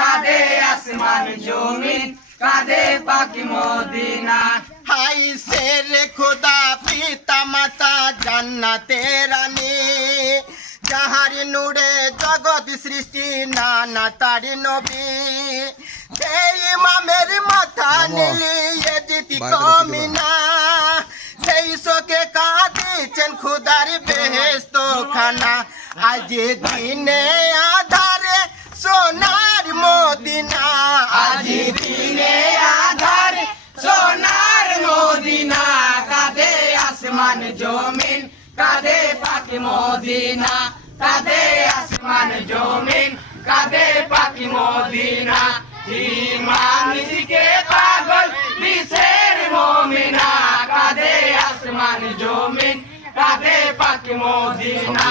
কাঁদে আসমান জমিন, কাঁদে পাখি মদিনা। হাই শেরে খোদা পিতা মাতা জান্নাতে রানী, যাহার নূরে জগৎ সৃষ্টি নানা তারি নবী। সেই ইমামের মাথা নিলি এজিতি কমিনা, সেই শোকে কাঁদিছেন খুদার বেহেশত খানা। আজ দিনে আধারে সোনার মদিনা, আজ দিনে আধার সোনার মদিনা, কাঁদে আসমান জমিন, কাঁদে পাখি মদিনা, কাঁদে আসমান জমিন, কাঁদে পাখি মদিনা। ইমান ইসকে পাগল বিশের মমিনা, কাঁদে আসমান জমিন, কাঁদে পাখি মদিনা,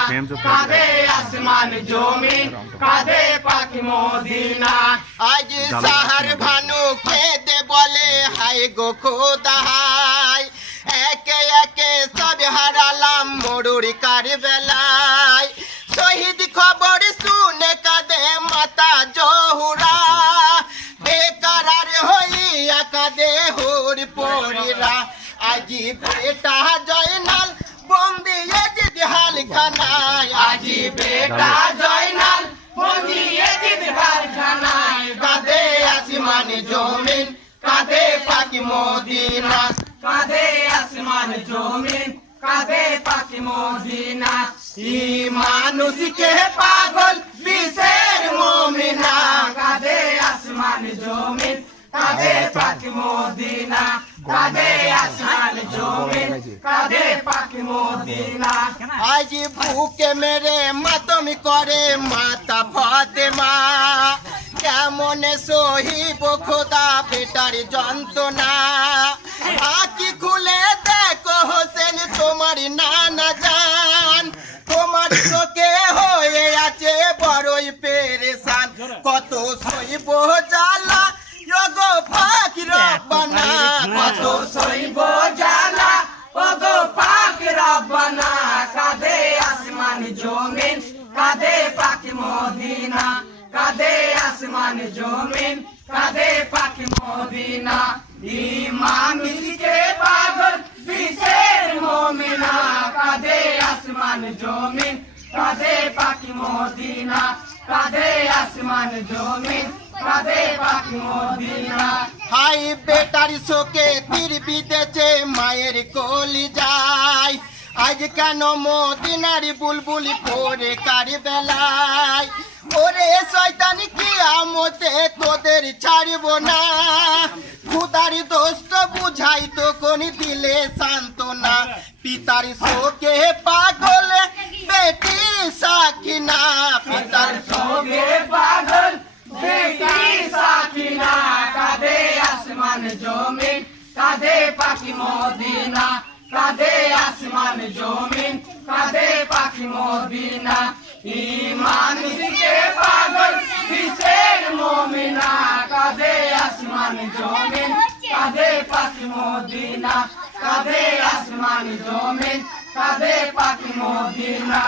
কাঁদে আসমান জমিন, কাঁদে পাখি মদিনা। আজ সাহার ভানু খেতে বলে হাই গো খোদা হাই, একে একে সব হারালাম মরুর কার বেলায়। শহীদ খবর শুনে কাঁদে মাতা জহুরা, বেকারার হইয়া কাঁদে হুর পরিরা। আজি বেটা জয়নাল বন্দি এজিদ হালখানায়, আজি বেটা জয়নাল বন্দি এজিদ হালখানায়। কাঁদে আসমান জমিন, কাঁদে পাখি মদিনা, কাঁদে আসমান জমিন, কাঁদে পাখি মদিনা। মানুষকে পাগল বিশের মমিনা, কাঁদে আসমান জমিন, কাঁদে পাখি মদিনা, কাঁদে আসমান জমিন, কাঁদে পাখি মদিনা। আজ বুকে মেরে মাতমি করে মাতা ফাতেমা, কেমন সহিব খোদা বেটার যন্ত্রণা। আঁখি খুলে দেখো হোসেন তোমার নানা জান, তোমার চোখে হয়ে আছে বড়ই পেরেশান। কত সইব জ্বালা গো পাখি রব্বানা, কত সইব জ্বালা ওগো পাখি রব্বানা। কাঁদে আসমান জমিন, কাঁদে পাখি মদিনা, কাঁদে আসমান জমিন, কাঁদে পাখি মদিনা। ইমাম ইসকে পাগল বিশের মমিনা, কাঁদে আসমান জমিন, কাঁদে পাখি মদিনা, কাঁদে আসমান জমিন, কাঁদে পাখি মদিনা। হাই বেটার শোকে তীর বিঁধেছে মায়ের কলি যায়, আজ কেন মদিনার বুলবুলি পরে কার বেলায়। ওরে শয়তানি কিয়ামতে তোদের ছাড়ব না, খুদার দোস্ত বুঝাই তো কোন দিলে সান্ত্বনা। পিতার শোকে পাগল বেটি সাকিনা, পিতার শোকে পাগল বেটি সাকিনা। কাঁদে আসমান জমিন, কাঁদে পাখি মদিনা, কাঁদে আসমান জমিন, কাঁদে পাখি মদিনা। ইমান ইসকে পাগল বিশের মমিনা, কাঁদে আসমান জমিন, কাঁদে পাখি মদিনা, কাঁদে আসমান জমিন, কাঁদে পাখি মদিনা।